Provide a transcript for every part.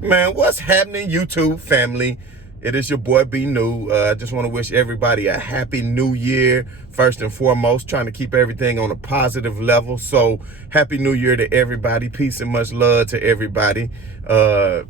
Man, what's happening, YouTube family? It is your boy B New. I just want to wish everybody a happy new year. First and foremost, trying to keep everything on a positive level. Happy new year to everybody. Peace and much love to everybody. I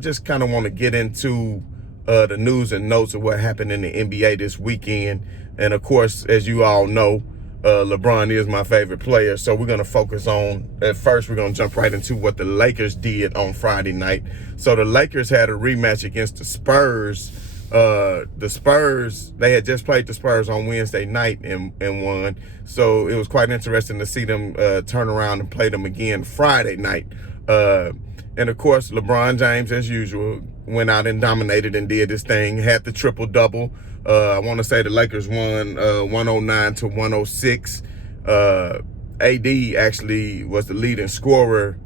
just kind of want to get into the news and notes of what happened in the NBA this weekend. And of course, as you all know, LeBron is my favorite player. So we're going to focus on, at first, we're going to jump right into what the Lakers did on Friday night. So the Lakers had a rematch against the Spurs. The Spurs, they had just played the Spurs on Wednesday night and won. So it was quite interesting to see them turn around and play them again Friday night. And of course, LeBron James, as usual, went out and dominated and did his thing, had the triple-double. I want to say the Lakers won 109 to 106. AD actually was the leading scorer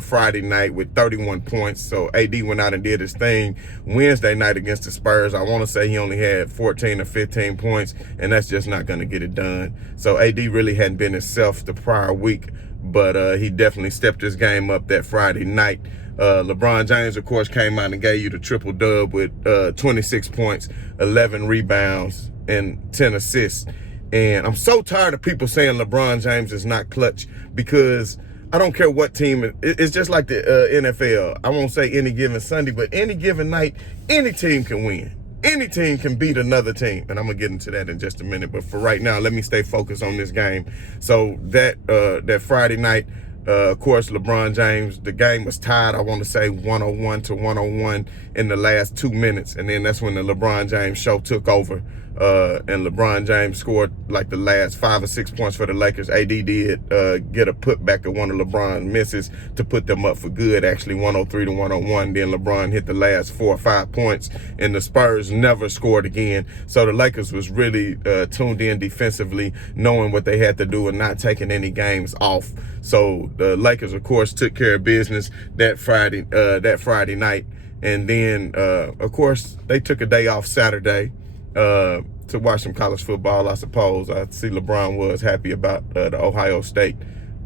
Friday night with 31 points. So AD went out and did his thing. Wednesday night against the Spurs, I want to say he only had 14 or 15 points, and that's just not going to get it done. So AD really hadn't been himself the prior week, but he definitely stepped his game up that Friday night. LeBron James, of course, came out and gave you the triple dub with 26 points, 11 rebounds, and 10 assists. And I'm so tired of people saying LeBron James is not clutch, because I don't care what team. It's just like the NFL. I won't say any given Sunday, but any given night, any team can win. Any team can beat another team. And I'm going to get into that in just a minute. But for right now, let me stay focused on this game. So that Friday night, of course, LeBron James, the game was tied, I want to say 101 to 101 in the last 2 minutes. And then that's when the LeBron James show took over. And LeBron James scored like the last 5 or 6 points for the Lakers. AD did get a putback of one of LeBron's misses to put them up for good, actually 103 to 101. Then LeBron hit the last 4 or 5 points, and the Spurs never scored again. So the Lakers was really tuned in defensively, knowing what they had to do and not taking any games off. So the Lakers, of course, took care of business that Friday night. And then, of course, they took a day off Saturday to watch some college football, I suppose. I see LeBron was happy about the Ohio State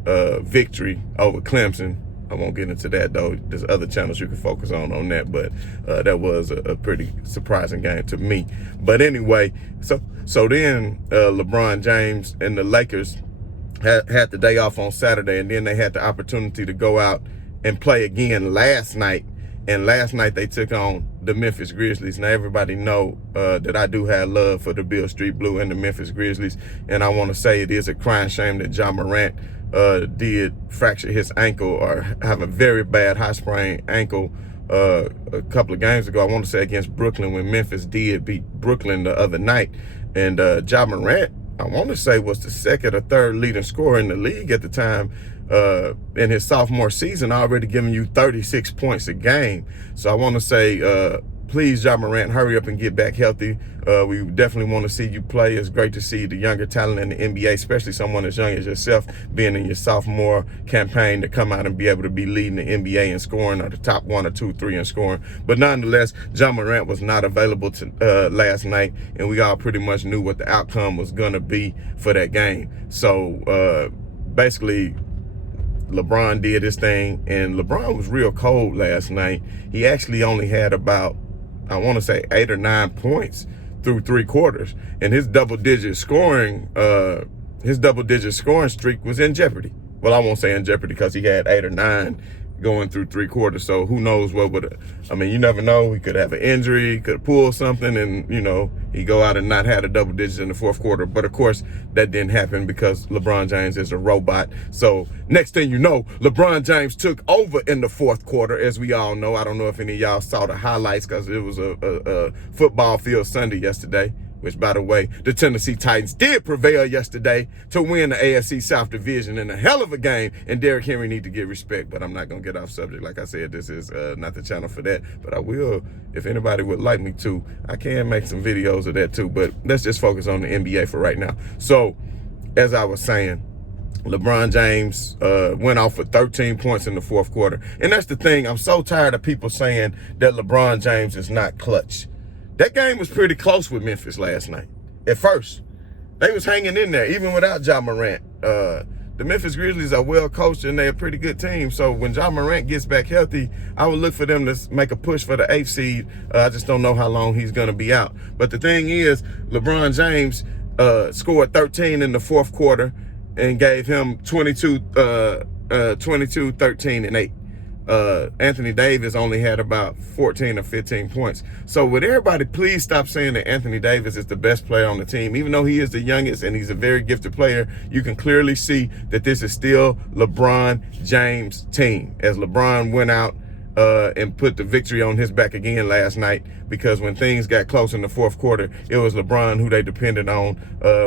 victory over Clemson. I won't get into that, though. There's other channels you can focus on that, but that was a pretty surprising game to me. But anyway, so then LeBron James and the Lakers had the day off on Saturday, and then they had the opportunity to go out and play again last night. And last night they took on the Memphis Grizzlies. Now everybody know that I do have love for the Beale Street Blue and the Memphis Grizzlies. And I want to say it is a crying shame that Ja Morant did fracture his ankle or have a very bad high sprained ankle a couple of games ago. I want to say against Brooklyn, when Memphis did beat Brooklyn the other night. And Ja Morant, I want to say, was the second or third leading scorer in the league at the time. In his sophomore season, already giving you 36 points a game. So I want to say, please, Ja Morant, hurry up and get back healthy. We definitely want to see you play. It's great to see the younger talent in the NBA, especially someone as young as yourself, being in your sophomore campaign, to come out and be able to be leading the NBA in scoring, or the top 1 or 2, 3 in scoring. But nonetheless, Ja Morant was not available last night, and we all pretty much knew what the outcome was going to be for that game. So basically, LeBron did his thing, and LeBron was real cold last night. He actually only had about, I want to say, 8 or 9 points through 3 quarters, and his double-digit scoring streak was in jeopardy. Well, I won't say in jeopardy, because he had 8 or 9 going through 3 quarters. So who knows what would, I mean, you never know. He could have an injury, could have pulled something, and, you know, he go out and not have a double digits in the 4th quarter. But of course, that didn't happen, because LeBron James is a robot. So next thing you know, LeBron James took over in the 4th quarter, as we all know. I don't know if any of y'all saw the highlights, because it was a football field Sunday yesterday. Which, by the way, the Tennessee Titans did prevail yesterday to win the AFC South Division in a hell of a game. And Derrick Henry need to get respect, but I'm not going to get off subject. Like I said, this is not the channel for that. But I will, if anybody would like me to, I can make some videos of that too. But let's just focus on the NBA for right now. So, as I was saying, LeBron James went off for 13 points in the 4th quarter. And that's the thing. I'm so tired of people saying that LeBron James is not clutch. That game was pretty close with Memphis last night. At first, they was hanging in there, even without Ja Morant. the Memphis Grizzlies are well coached and they're a pretty good team. So when Ja Morant gets back healthy, I would look for them to make a push for the 8th seed. I just don't know how long he's going to be out. But the thing is, LeBron James scored 13 in the fourth quarter and gave him 22, 13, and 8. Anthony Davis only had about 14 or 15 points. So would everybody please stop saying that Anthony Davis is the best player on the team? Even though he is the youngest and he's a very gifted player, you can clearly see that this is still LeBron James' team, as LeBron went out and put the victory on his back again last night, because when things got close in the fourth quarter, it was LeBron who they depended on.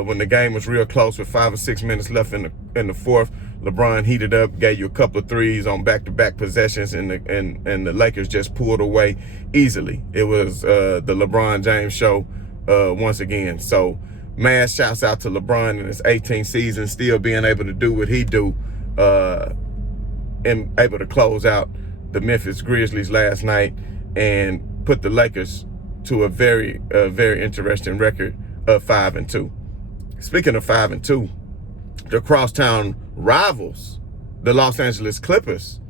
When the game was real close with 5 or 6 minutes left in the fourth, LeBron heated up, gave you a couple of threes on back-to-back possessions, and the Lakers just pulled away easily. It was the LeBron James show once again. So mass shouts out to LeBron in his 18th season, still being able to do what he do, and able to close out the Memphis Grizzlies last night and put the Lakers to a very interesting record of 5-2. Speaking of 5-2, the crosstown rivals, the Los Angeles Clippers,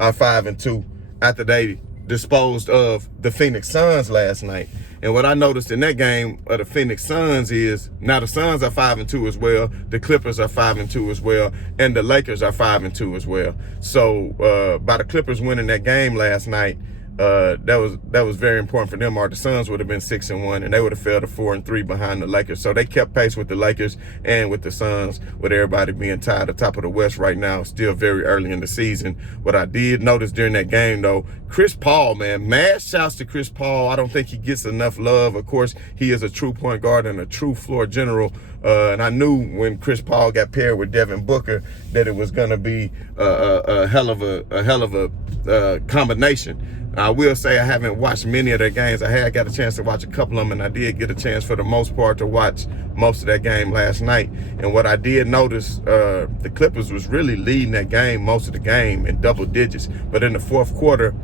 are 5-2 after they disposed of the Phoenix Suns last night. And what I noticed in that game of the Phoenix Suns is now the Suns are 5-2 as well, the Clippers are 5-2 as well, and the Lakers are 5-2 as well. So by the Clippers winning that game last night, that was very important for them, or the Suns would have been 6-1 and they would have fell to 4-3 behind the Lakers. So they kept pace with the Lakers and with the Suns, with everybody being tied at the top of the West right now, still very early in the season. What I did notice during that game, though, Chris Paul, man, mad shouts to Chris Paul. I don't think he gets enough love. Of course, he is a true point guard and a true floor general. And I knew when Chris Paul got paired with Devin Booker that it was going to be a hell of a combination. I will say I haven't watched many of their games. I had got a chance to watch a couple of them, and I did get a chance for the most part to watch most of that game last night. And what I did notice, the Clippers was really leading that game most of the game in double digits. But in the fourth quarter,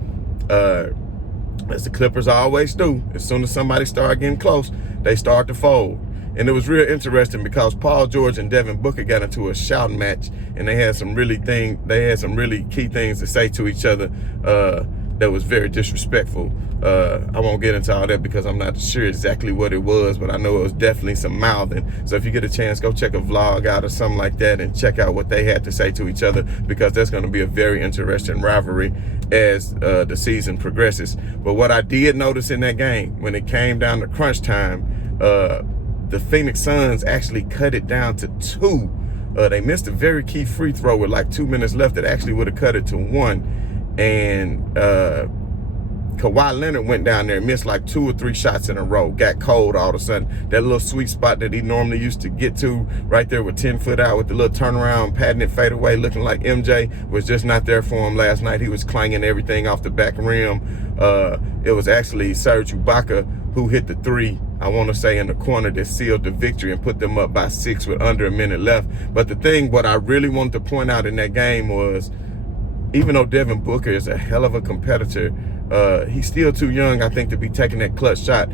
as the Clippers always do, as soon as somebody started getting close, they start to fold. And it was real interesting because Paul George and Devin Booker got into a shouting match, and they had some really key things to say to each other that was very disrespectful. I won't get into all that because I'm not sure exactly what it was, but I know it was definitely some mouthing. So if you get a chance, go check a vlog out or something like that and check out what they had to say to each other, because that's going to be a very interesting rivalry as the season progresses. But what I did notice in that game, when it came down to crunch time, the Phoenix Suns actually cut it down to 2. They missed a very key free throw with like 2 minutes left that actually would have cut it to 1. And Kawhi Leonard went down there and missed like 2 or 3 shots in a row, got cold all of a sudden. That little sweet spot that he normally used to get to right there with 10 foot out with the little turnaround, patting it fade away, looking like MJ, was just not there for him last night. He was clanging everything off the back rim. It was actually Serge Ibaka who hit the 3, I want to say, in the corner that sealed the victory and put them up by 6 with under a minute left. But what I really wanted to point out in that game was, even though Devin Booker is a hell of a competitor, he's still too young, I think, to be taking that clutch shot.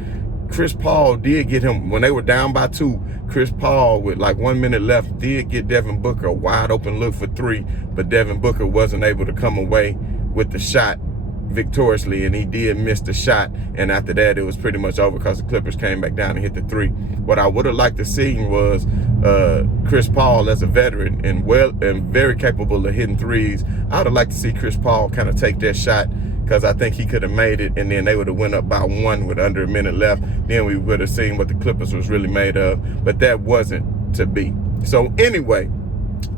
Chris Paul did get him, when they were down by 2, Chris Paul, with like 1 minute left, did get Devin Booker a wide open look for 3, but Devin Booker wasn't able to come away with the shot victoriously, and he did miss the shot. And after that, it was pretty much over because the Clippers came back down and hit the 3. What I would have liked to see was Chris Paul, as a veteran and very capable of hitting threes. I would have liked to see Chris Paul kind of take that shot, because I think he could have made it, and then they would have went up by 1 with under a minute left. Then we would have seen what the Clippers was really made of, but that wasn't to be. So anyway,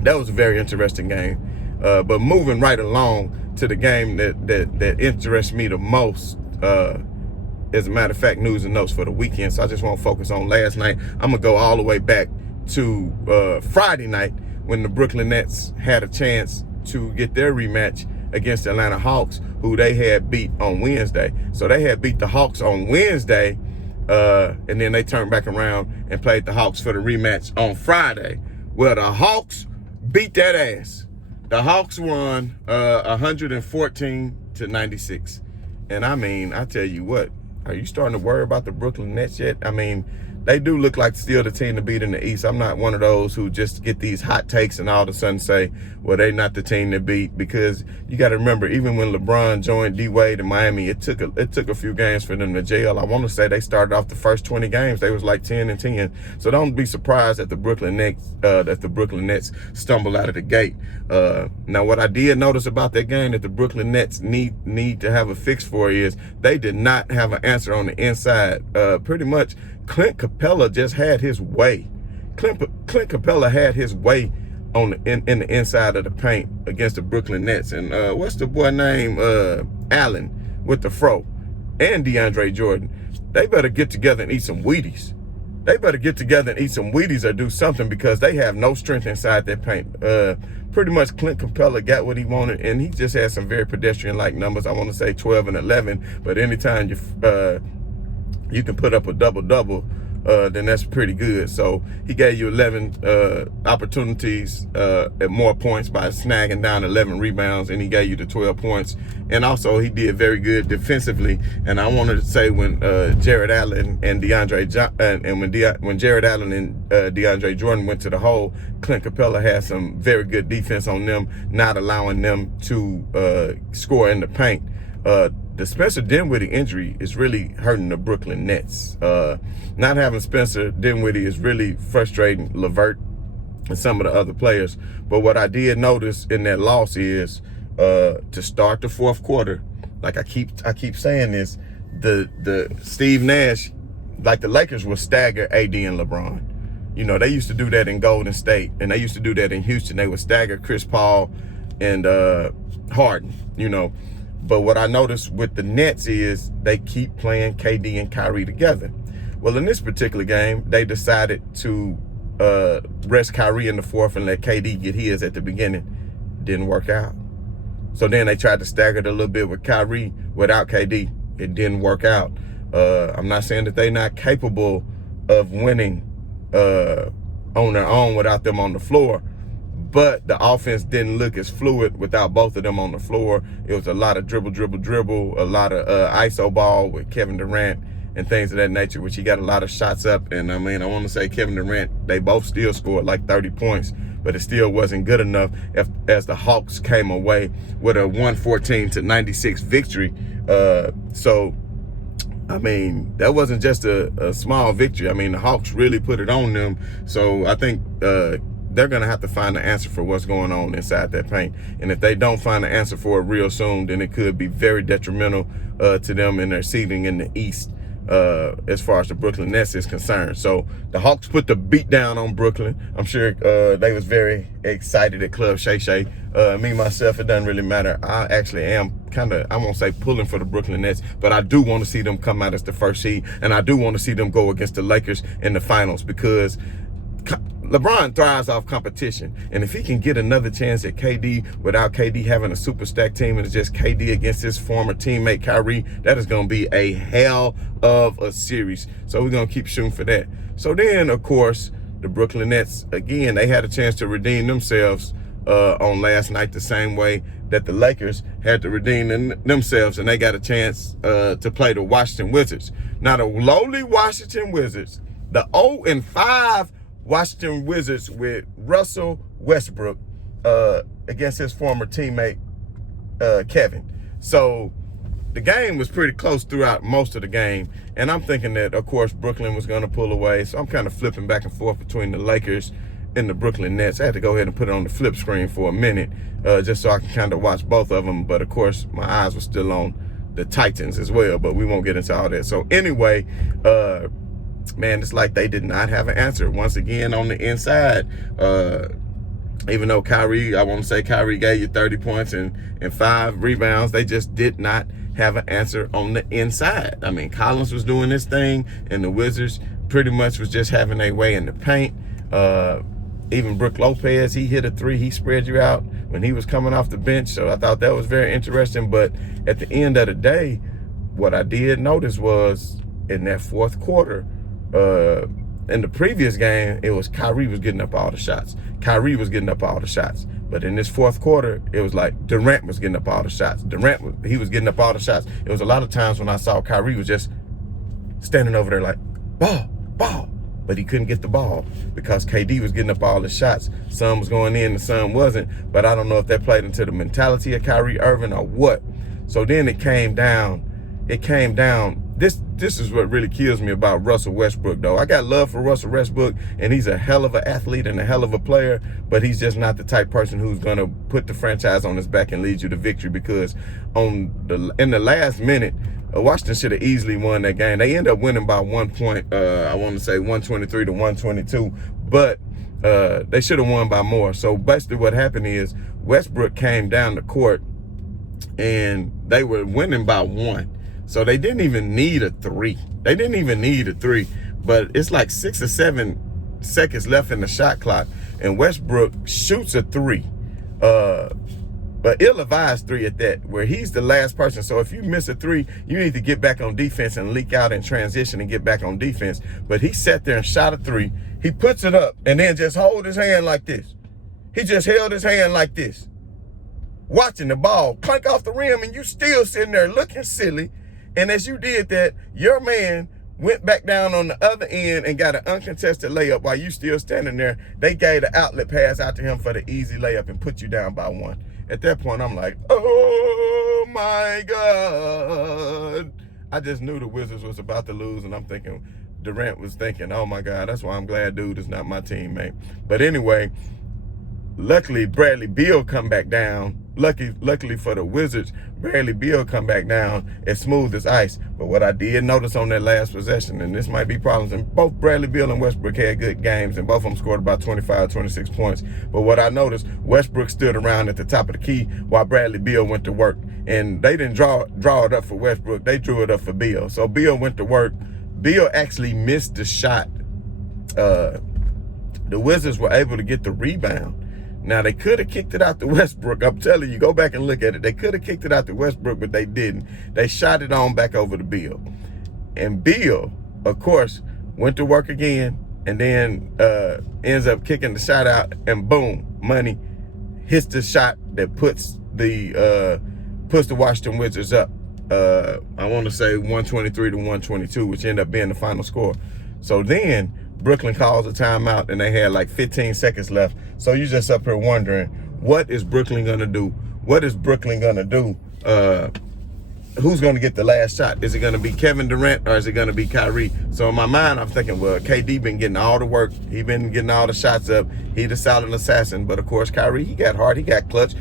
that was a very interesting game. But moving right along to the game that interests me the most, as a matter of fact, news and notes for the weekend. So I just want to focus on last night. I'm going to go all the way back to Friday night, when the Brooklyn Nets had a chance to get their rematch against the Atlanta Hawks, who they had beat on Wednesday. So they had beat the Hawks on Wednesday, and then they turned back around and played the Hawks for the rematch on Friday. Well, the Hawks beat that ass. The Hawks won 114-96. And I mean, I tell you what, are you starting to worry about the Brooklyn Nets yet? I mean, they do look like still the team to beat in the East. I'm not one of those who just get these hot takes and all of a sudden say, well, they're not the team to beat, because you got to remember, even when LeBron joined D-Wade in Miami, it took a few games for them to gel. I want to say they started off the first 20 games, they was like 10-10. So don't be surprised that the Brooklyn Nets stumble out of the gate. Now, what I did notice about that game that the Brooklyn Nets need to have a fix for is they did not have an answer on the inside. Pretty much, Clint Capella just had his way. Clint Capella had his way on in the inside of the paint against the Brooklyn Nets. And what's the boy name? Allen with the fro, and DeAndre Jordan. They better get together and eat some Wheaties. They better get together and eat some Wheaties or do something, because they have no strength inside that paint. Pretty much Clint Capella got what he wanted, and he just had some very pedestrian-like numbers. I want to say 12 and 11, but anytime you can put up a double-double, then that's pretty good. So he gave you 11 opportunities at more points by snagging down 11 rebounds, and he gave you the 12 points. And also he did very good defensively. And I wanted to say when Jared Allen and when Jared Allen and DeAndre Jordan went to the hole, Clint Capella had some very good defense on them, not allowing them to score in the paint. The Spencer Dinwiddie injury is really hurting the Brooklyn Nets. Not having Spencer Dinwiddie is really frustrating LeVert and some of the other players. But what I did notice in that loss is to start the fourth quarter, like I keep saying this, the Steve Nash, like the Lakers will stagger AD and LeBron. You know, they used to do that in Golden State, and they used to do that in Houston. They would stagger Chris Paul and Harden, you know. But what I noticed with the Nets is they keep playing KD and Kyrie together. Well, in this particular game, they decided to rest Kyrie in the fourth and let KD get his at the beginning. Didn't work out. So then they tried to stagger it a little bit with Kyrie without KD. It didn't work out. I'm not saying that they're not capable of winning on their own without them on the floor, but the offense didn't look as fluid without both of them on the floor. It was a lot of dribble, a lot of ISO ball with Kevin Durant and things of that nature, which he got a lot of shots up. And I mean, I want to say Kevin Durant, they both still scored like 30 points, but it still wasn't good enough as the Hawks came away with a 114-96 victory. So, I mean, that wasn't just a small victory. I mean, the Hawks really put it on them. So I think they're going to have to find an answer for what's going on inside that paint. And if they don't find an answer for it real soon, then it could be very detrimental to them in their seeding in the East as far as the Brooklyn Nets is concerned. So the Hawks put the beat down on Brooklyn. I'm sure they was very excited at Club Shay Shay. Me, myself, it doesn't really matter. I actually am kind of, I won't say pulling for the Brooklyn Nets, but I do want to see them come out as the first seed. And I do want to see them go against the Lakers in the finals, because LeBron thrives off competition. And if he can get another chance at KD without KD having a super stacked team and it's just KD against his former teammate Kyrie, that is going to be a hell of a series. So we're going to keep shooting for that. So then, of course, the Brooklyn Nets, again, they had a chance to redeem themselves on last night the same way that the Lakers had to redeem themselves, and they got a chance to play the Washington Wizards. Now, the lowly Washington Wizards, the 0-5 Washington Wizards with Russell Westbrook against his former teammate, Kevin. So the game was pretty close throughout most of the game. And I'm thinking that, of course, Brooklyn was going to pull away. So I'm kind of flipping back and forth between the Lakers and the Brooklyn Nets. I had to go ahead and put it on the flip screen for a minute just so I can kind of watch both of them. But, of course, my eyes were still on the Titans as well. But we won't get into all that. So, anyway, man, it's like they did not have an answer. Once again, on the inside, even though Kyrie, I want to say Kyrie gave you 30 points and 5 rebounds, they just did not have an answer on the inside. I mean, Collins was doing this thing, and the Wizards pretty much was just having their way in the paint. Even Brook Lopez, he hit a 3. He spread you out when he was coming off the bench. So I thought that was very interesting. But at the end of the day, what I did notice was in that fourth quarter, in the previous game, it was Kyrie was getting up all the shots. Kyrie was getting up all the shots. But in this fourth quarter, it was like Durant was getting up all the shots. He was getting up all the shots. It was a lot of times when I saw Kyrie was just standing over there like, ball, ball, but he couldn't get the ball because KD was getting up all the shots. Some was going in and some wasn't, but I don't know if that played into the mentality of Kyrie Irving or what. So then it came down. This is what really kills me about Russell Westbrook, though. I got love for Russell Westbrook, and he's a hell of an athlete and a hell of a player, but he's just not the type person who's going to put the franchise on his back and lead you to victory, because in the last minute, Washington should have easily won that game. They end up winning by 1 point, I want to say 123 to 122, but they should have won by more. So basically what happened is Westbrook came down the court, and they were winning by 1. So they didn't even need a 3. But it's like 6 or 7 seconds left in the shot clock, and Westbrook shoots a 3. But ill-advised 3 at that, where he's the last person. So if you miss a 3, you need to get back on defense and leak out and transition and get back on defense. But he sat there and shot a 3. He puts it up and then just hold his hand like this. He just held his hand like this, watching the ball clank off the rim, and you still sitting there looking silly. And as you did that, your man went back down on the other end and got an uncontested layup while you still standing there. They gave the outlet pass out to him for the easy layup and put you down by 1. At that point, I'm like, oh my God. I just knew the Wizards was about to lose, and I'm thinking, Durant was thinking, oh my God, that's why I'm glad dude is not my teammate. But anyway, luckily Bradley Beal come back down. Luckily for the Wizards, Bradley Beal come back down as smooth as ice. But what I did notice on that last possession, and this might be problems, and both Bradley Beal and Westbrook had good games, and both of them scored about 25, 26 points. But what I noticed, Westbrook stood around at the top of the key while Bradley Beal went to work. And they didn't draw it up for Westbrook. They drew it up for Beal. So Beal went to work. Beal actually missed the shot. The Wizards were able to get the rebound. Now, they could have kicked it out to Westbrook. I'm telling you, go back and look at it. They could have kicked it out to Westbrook, but they didn't. They shot it on back over to Beal. And Beal, of course, went to work again, and then ends up kicking the shot out, and boom, money hits the shot that puts the Washington Wizards up. I want to say 123 to 122, which ended up being the final score. So then Brooklyn calls a timeout, and they had like 15 seconds left. So you just up here wondering, what is Brooklyn going to do? What is Brooklyn going to do? Who's going to get the last shot? Is it going to be Kevin Durant, or is it going to be Kyrie? So in my mind, I'm thinking, well, KD been getting all the work. He been getting all the shots up. He the silent assassin. But of course, Kyrie, he got hard. He got clutch.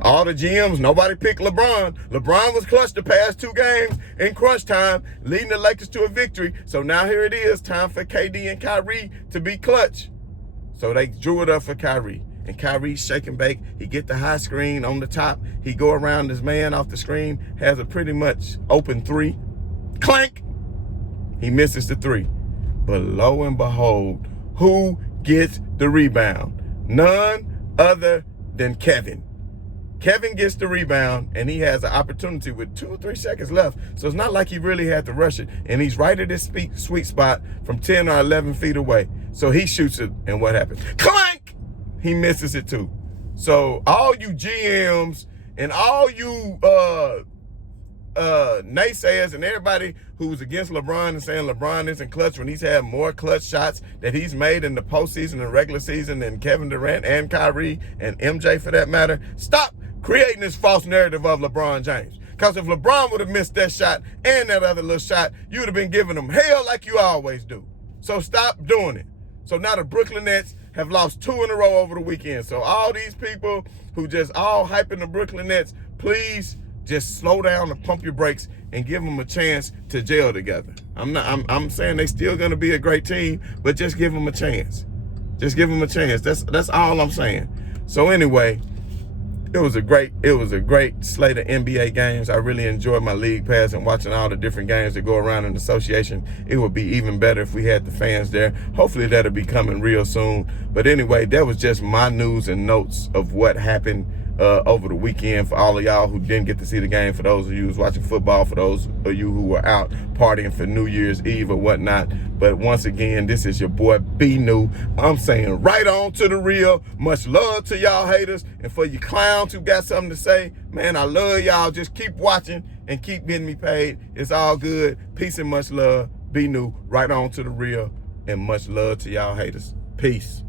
All the GMs, nobody picked LeBron. LeBron was clutch the past 2 games in crunch time, leading the Lakers to a victory. So now here it is, time for KD and Kyrie to be clutch. So they drew it up for Kyrie. And Kyrie shake and bake. He get the high screen on the top. He go around his man off the screen, has a pretty much open 3. Clank! He misses the 3. But lo and behold, who gets the rebound? None other than Kevin. Kevin gets the rebound, and he has an opportunity with 2 or 3 seconds left. So it's not like he really had to rush it. And he's right at his sweet spot from 10 or 11 feet away. So he shoots it, and what happens? Clank! He misses it too. So all you GMs and all you naysayers and everybody who's against LeBron and saying LeBron isn't clutch when he's had more clutch shots that he's made in the postseason and regular season than Kevin Durant and Kyrie and MJ for that matter, stop creating this false narrative of LeBron James. Because if LeBron would have missed that shot and that other little shot, you would have been giving him hell like you always do. So stop doing it. So now the Brooklyn Nets have lost 2 in a row over the weekend. So all these people who just all hyping the Brooklyn Nets, please just slow down and pump your brakes and give them a chance to gel together. I'm saying they still gonna be a great team, but just give them a chance. Just give them a chance. That's all I'm saying. So anyway, it was a great slate of NBA games. I really enjoyed my league pass and watching all the different games that go around in the association. It would be even better if we had the fans there. Hopefully that'll be coming real soon. But anyway, that was just my news and notes of what happened over the weekend for all of y'all who didn't get to see the game, for those of you who's watching football, for those of you who were out partying for New Year's Eve or whatnot. But once again, this is your boy B New. I'm saying right on to the real. Much love to y'all haters, and for you clowns who got something to say, man, I love y'all. Just keep watching and keep getting me paid. It's all good. Peace and much love. B New. Right on to the real. and much love to y'all haters. Peace.